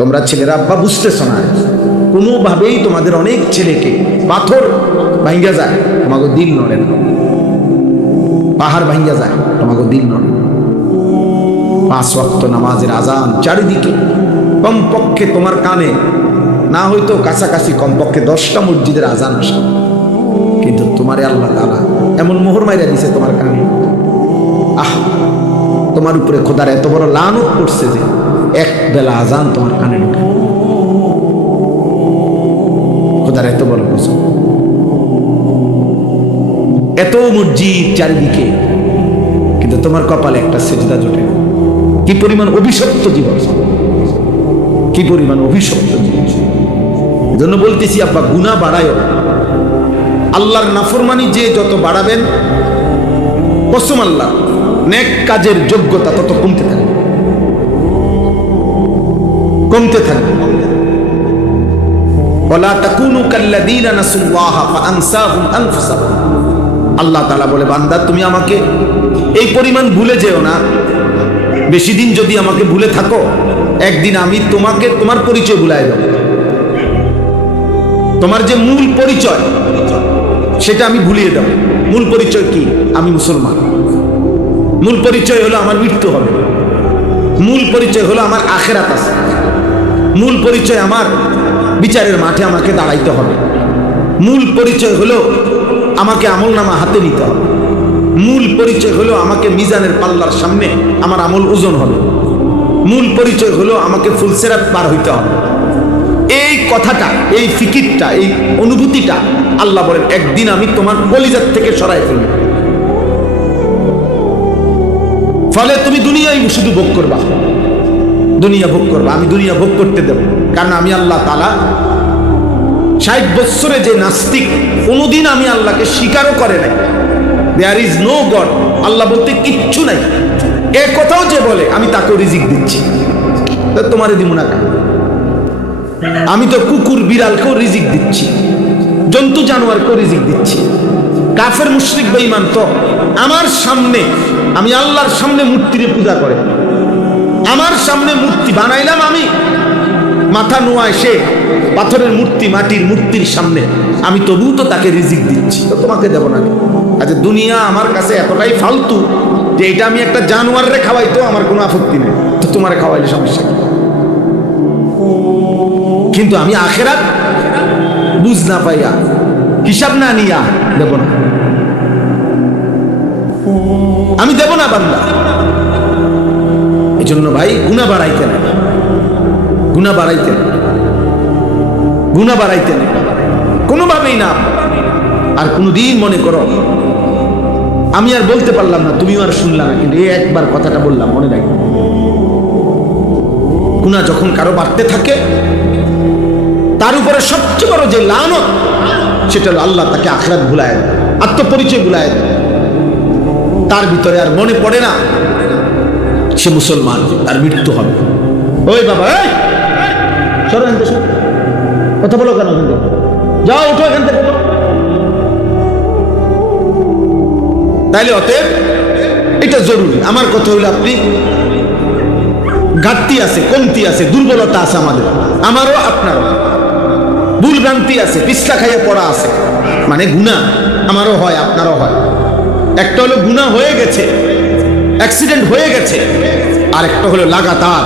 তোমরা ছেলেরা আব্বা বুঝতেছো না, কোনোভাবেই তোমাদের অনেক ছেলেকে পাথর ভাঙ্গা যায়, তোমাকে দিল নড়ে না, পাহাড় ভাঙ্গা যায়, তোমাকে দিল নড়ে। 5 ওয়াক্ত নামাজের আজান চারিদিকে, কমপক্ষে তোমার কানে না হয়তো কাছাকাছি কমপক্ষে 10টা মসজিদের আজান আসে, কিন্তু তোমারে আল্লাহ তাআলা এমন মোহর মাইরা দিছে তোমার কানে। তোমার উপরে খোদার এত বড় লানত করছে যে এক বেলা আজান তোমার কানে ঢুকে। খোদার এত বড় কসম। এত মসজিদ চারিদিকে, কিন্তু তোমার কপালে একটা সেজদা জোটে। কি পরিমাণ অভিশপ্ত জীবন, কি পরিমাণ অভিশপ্ত জীবন। এজন্য বলতেছি আব্বা, গুনাহ বাড়ায়ও। আল্লাহর নাফরমানি যে যত বাড়াবেন, কসম আল্লাহ, নেক কাজের যোগ্যতা তত কমতে থাকবে, কমতে থাকবে। ওয়ালা তাকুনু কাল্লাযীনা নাসুল্লাহা ফাআনসাহুম আনফুসাহুম। আল্লাহ তাআলা বলে, বান্দা তুমি আমাকে এই পরিমাণ ভুলে যেও না। বেশি দিন যদি আমাকে ভুলে থাকো, একদিন আমি তোমাকে তোমার পরিচয় ভুলায় দেব। তোমার যে মূল পরিচয় সেটা আমি ভুলিয়ে দেব। মূল পরিচয় কি? আমি মুসলমান। মূল পরিচয় হলো আমার মৃত্যু হবে। মূল পরিচয় হলো আমার আখিরাত আছে। মূল পরিচয় আমার বিচারের মাঠে আমাকে দাঁড়াইতে হবে। মূল পরিচয় হলো আমাকে আমলনামা হাতে নিতে হবে। মূল পরিচয় হলো আমাকে মিজানের পাল্লার সামনে আমার আমল ওজন হবে। মূল পরিচয় হলো আমাকে ফুলসেরাত পার হইতে হবে। এই কথাটা, এই ফিকিরটা, এই অনুভূতিটা আল্লাহ বলেন একদিন আমি তোমার কলিজার থেকে সরাই ফেলব। ফলে তুমি দুনিয়ায় শুধু ভোগ করবা, দুনিয়া ভোগ করবা। আমি দুনিয়া ভোগ করতে দেব, কারণ আমি আল্লাহ তাআলা 60 বছরে যে নাস্তিক কোনোদিন আমি আল্লাহকে স্বীকারও করে নাই। দেয়ার ইজ নো গড, আল্লাহ বলতে কিচ্ছু নাই, এ কথাও যে বলে, আমি তাকে রিজিক দিচ্ছি। তোমারে দিব না কেন? আমি তো কুকুর বিড়ালকেও রিজিক দিচ্ছি, জন্তু জানোয়ারকেও রিজিক দিচ্ছি। কাফের মুশরিক বেঈমান তো আমার সামনে, আমি আল্লাহর সামনে মূর্তিরে পূজা করে, আমার সামনে মূর্তি বানাইলাম আমি, মাথা নোয়ায় সে পাথরের মূর্তি, মাটির মূর্তির সামনে, আমি তবুও তো তাকে রিজিক দিচ্ছি। তো তোমাকে দেব না? আচ্ছা, দুনিয়া আমার কাছে এতটাই ফালতু যে এটা আমি একটা জানোয়াররে খাওয়াইতো আমার কোনো আপত্তি নেই, তো তোমারে খাওয়াইলে সমস্যা। কিন্তু আমি আখিরাত বুঝ না পাইয়া, হিসাব না নিয়া দেব না, আমি দেব না বান্দা। এই জন্য ভাই গুনাহ বাড়াইতে না, গুনাহ বাড়াইতে না, গুনাহ বাড়াইতে না, কোনোভাবেই না। আর কোনোদিন মনে করো আমি আর বলতে পারলাম না, তুমিও আর শুনলাম না, কিন্তু এই একবার কথাটা বললাম, মনে রাখো, গুনাহ যখন কারো বাড়তে থাকে, তার উপরে সবচেয়ে বড় যে লানত, সেটা হলো আল্লাহ তাকে আখিরাত ভুলায় দেয়, আত্মপরিচয় ভুলায় দেয়। তার ভিতরে আর মনে পড়ে না সে মুসলমান, তার মৃত্যু হবে। ওই বাবা, সরো এখান থেকে, কথা বলো কেন? কিন্তু যাও, উঠো এখান থেকে। তাইলে অতএব এটা জরুরি। আমার কথা হইলো, আপনি ঘাটতি আছে, কমতি আছে, দুর্বলতা আছে আমাদের, আমারও আপনারও ভুল ভ্রান্তি আছে, পিছলা খাইয়ে পড়া আছে, মানে গুনাহ আমারও হয় আপনারও হয়। একটা হলো গুনাহ হয়ে গেছে, অ্যাক্সিডেন্ট হয়ে গেছে, আর একটা হলো লাগাতার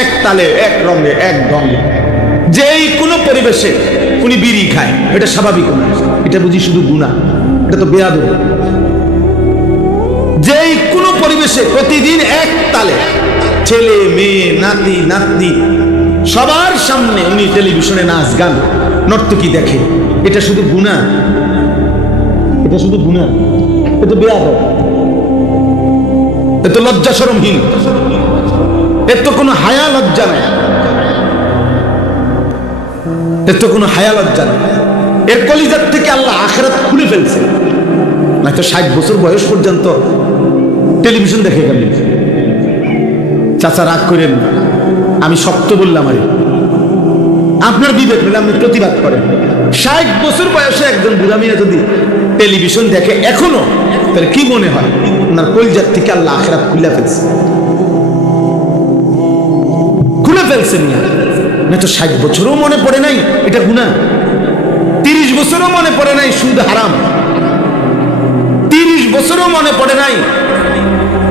এক তালে, এক রঙে, এক ঢঙ্গে, যেই কোনো পরিবেশে উনি বিড়ি খায়, এটা স্বাভাবিক না, এটা বুঝি শুধু গুনাহ, এটা তো বেয়াদব। যেই কোনো পরিবেশে প্রতিদিন এক তালে ছেলে মেয়ে নাতি নাতনি সবার সামনে উনি টেলিভিশনে নাচ গান নর্তকী দেখে, এটা শুধু গুনাহ, এটা শুধু গুনাহ, এটা বেয়াদব, এত লজ্জা শরমহীন, এর তো কোনো হায়া লজ্জা নাই, এর তো কোনো হায়া লজ্জা নাই। এর কলিজার থেকে আল্লাহ আখিরাত খুলে ফেলছে, নয়তো 60 বছর বয়স পর্যন্ত টেলিভিশন দেখে গেল। চাচা রাগ করেন, আমি শক্ত বললাম, আরে আপনার বিবেক হলে আপনি প্রতিবাদ করেন। 60 বছর বয়সে একজন বুড়া মিয়া যদি টেলিভিশন দেখে এখনো, তাহলে কি মনে হয় ওনার কলিজার থেকে আল্লাহ আখিরাত খুলে ফেলছে? ভুলে ফেলছে মিয়া, না তো 60 বছরও মনে পড়ে নাই এটা গুনাহ, 30 বছরও মনে পড়ে নাই সুদ হারাম, 30 বছরও মনে পড়ে নাই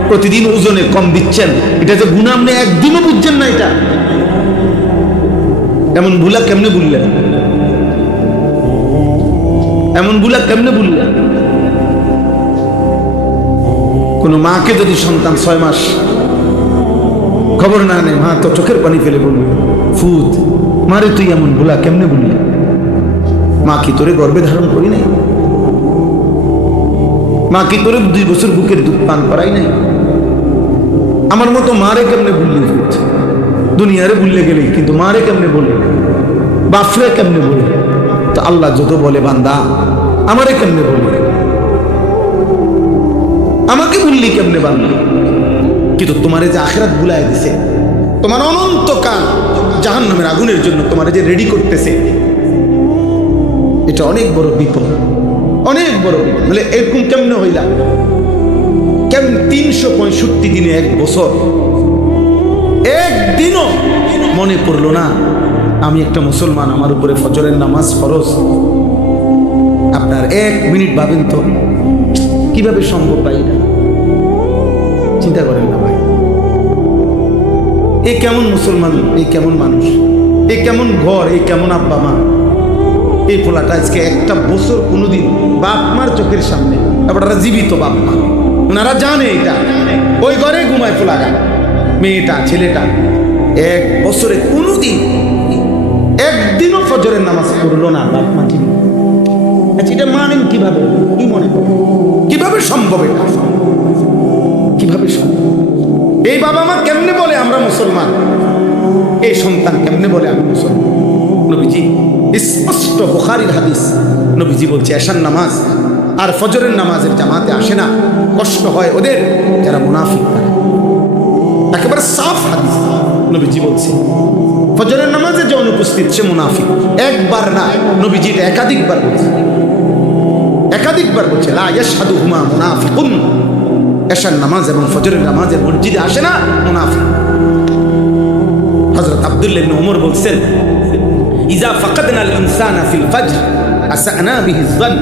প্রতিদিন ওজনে কম দিচ্ছেন, এটা যে গুনাহ আপনি একদিনও বুঝছেন না। এটা এমন ভুলা কেমনে ভুললেন? এমন ভুলা কেমনে ভুললেন? কোন মাকে যদি সন্তান 6 মাস খবর না নেই, মা তো চোখের পানি ফেলে বলবে, ফুদ মারে তুই এমন ভুলা কেমনে বললি? মা কি তোরে গর্ভে ধারণ করি নাই? মা কি তোরে 2 বছর বুকের দুধ পান করাই নাই? আমার মতো মারে কেমনে বললি? ফুদ দুনিয়ারে ভুললে গেলি, কিন্তু মারে কেমনে বললি? বাফরে কেমনে বললি? তো আল্লাহ যত বলে বান্দা আমারে কেমনে বললি? আমাকে ভুললি কেমনে বান্দা? কিন্তু তোমারে যে আখিরাত ভুলাই দিছে, তোমার অনন্তকাল জাহান্নামের আগুনের জন্য তোমারে যে রেডি করতেছে, এটা অনেক বড় বিপদ, অনেক বড় বিপদ। বলে এরকম কেমনে হইলা? কেমন 365 দিনে 1 বছর একদিনও মনে পড়লো না আমি একটা মুসলমান, আমার উপরে ফজরের নামাজ ফরজ? আপনার 1 মিনিট ভাবেন তো কিভাবে সম্ভব ভাই? এটা চিন্তা করেন না ভাই। এই কেমন মুসলমান, এই কেমন মানুষ, এই কেমন ঘর, এই কেমন আব্বা মা? এই পোলাটা আজকে 1টা বছর কোনোদিন বাপ মার চোখের সামনে, আপনারা জীবিত বাপ মা, ওনারা জানে এটা, ওই ঘরে ঘুমায় পোলাটা, মেয়েটা ছেলেটা 1 বছরে কোনোদিন একদিনও ফজরের নামাজ পড়লো না বাপ মা। ঠিক আচ্ছা, এটা মানেন কিভাবে? কি মনে করেন কিভাবে সম্ভব? এটা কিভাবে সম্ভব? এই বাবা মা কেমনে বলে আমরা মুসলমান? এই সন্তান কেমনে বলে আমি মুসলমান? নবীজি স্পষ্ট বুখারীর হাদিস, নবীজি বলছে এশার নামাজ আর ফজরের নামাজের জামাতে আসে না, কষ্ট হয় ওদের যারা মুনাফিক। একেবারে সাফ হাদিস, নবীজি বলছে ফজরের নামাজে যে অনুপস্থিত সে মুনাফিক। একবার না, নবীজি এটা একাধিকবার বলছে, একাধিকবার বলছে লা ইয়াশহাদুহুমা মুনাফিকুন। এশার নামাজ এবং ফজরের নামাজের মসজিদে আসে না মুনাফিক। হযরত আব্দুল্লাহ ইবনে ওমর বলছেন ইজা ফাকাদনাল ইনসানা ফিল ফজর আসানা বিহি যান।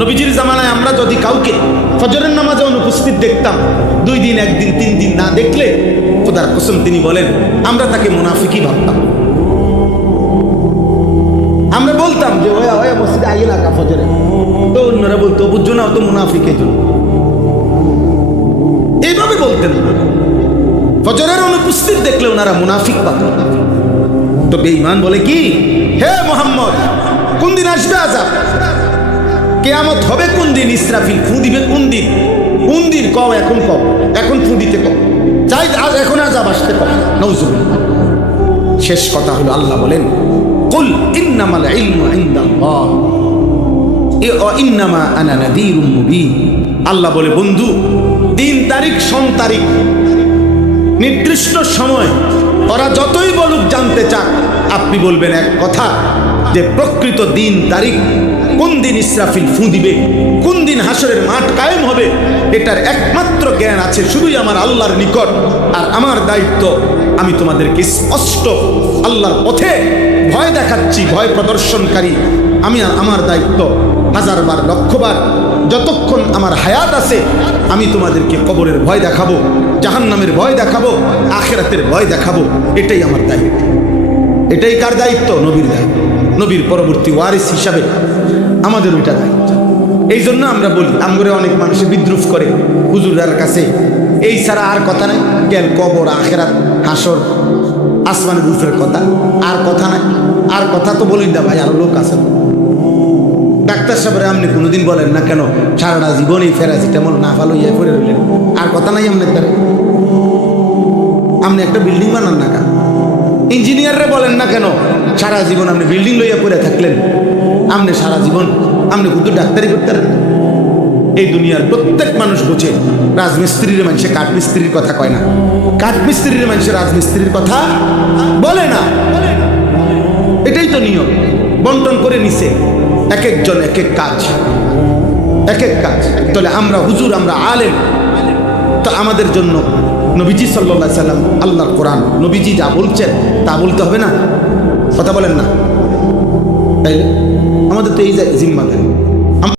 নবীজির জামানায় আমরা যদি কাউকে ফজরের নামাজে অনুপস্থিত দেখতাম, 2 দিন 1 দিন 3 দিন না দেখলে খোদার কসম তিনি বলেন আমরা তাকে মুনাফিকই ভাবতাম। আমরা বলতাম যে ওয়া ওয়া মসজিদে আইয়ে না ফজরে, তো অন্যরা বলতো বুঝছো না, তো মুনাফিকের জন্য এইভাবে বলতেন। ফজরের অনুপস্থিত দেখলে ওনারা মুনাফিক পাতেন। তো বেঈমান বলে কি, হে মুহাম্মদ কোন দিন আসবে আযাব? কিয়ামত হবে কোন দিন? ইসরাফিল ফু দিবে কোন দিন? কোন দিন কও, এখন কও, এখন ফু দিতে কও, চাই আজ এখন আযাব আসতে কও। নাউযুবিল্লাহ। শেষ কথা হলো আল্লাহ বলেন কুল ইন্নামাল ইলমু ইনদাল্লাহ ওয়া ইন্নামা আনা নাযীরুম মুবিন। আল্লাহ বলে বন্ধু, দিন তারিখ সন তারিখ নির্দিষ্ট সময় ওরা যতই বলুক জানতে চাক, আপনি বলবেন এক কথা যে প্রকৃত দিন তারিখ, কোন দিন ইসরাফিল ফু দিবে, কোন দিন হাসরের মাঠ কায়েম হবে, এটার একমাত্র জ্ঞান আছে শুধুই আমার আল্লাহর নিকট। আর আমার দায়িত্ব আমি তোমাদেরকে স্পষ্ট আল্লাহর পথে ভয় দেখাচ্ছি, ভয় প্রদর্শনকারী আমি। আমার দায়িত্ব 1000 বার 1,00,000 বার যতক্ষণ আমার হায়াত আছে আমি তোমাদেরকে কবরের ভয় দেখাবো, জাহান্নামের ভয় দেখাবো, আখিরাতের ভয় দেখাবো। এটাই আমার দায়িত্ব। এটাই কার দায়িত্ব? নবীর দায়িত্ব। নবীর পরবর্তী ওয়ারিস হিসাবে আমাদের ওইটা দায়িত্ব। এই জন্য আমরা বলি, আমগরে অনেক মানুষে বিদ্রুপ করে হুজুরের কাছে, এই ছাড়া আর কথা নাই, কেন কবর আখিরাত হাসর আসমান গুফের কথা আর কথা নাই। আর কথা তো বলি না ভাই, আরো লোক আছে। ডাক্তার সাহেবরা আপনি কোনোদিন বলেন না কেন সারাটা জীবনই প্যারাসিটামল না ভালো ইয়ে করে রইলেন? আর কথা নাই আপনার দ্বারা? আপনি একটা বিল্ডিং বানান না কেন? ইঞ্জিনিয়াররা বলেন না কেন সারা জীবন আপনি বিল্ডিং লইয়া পড়ে থাকলেন? আপনি সারা জীবন আপনি শুধু ডাক্তারি করতে পারেন? এই দুনিয়ার প্রত্যেক মানুষ বোঝে রাজমিস্ত্রির মানুষে কাঠমিস্ত্রির কথা কয় না, কাঠমিস্ত্রির মানুষে রাজমিস্ত্রির কথা বলে না। এটাই তো নিয়ম, বন্টন করে নিছে এক একজন এক এক কাজ, এক এক কাজ। তাহলে আমরা হুজুর, আমরা আলেম, তো আমাদের জন্য নবীজি সাল্লাল্লাহু আলাইহি সাল্লাম, আল্লাহর কোরআন, নবীজি যা বলছেন তা বলতে হবে না? কথা বলেন না? তাইলে আমাদের তো এই জিম্মাদারি।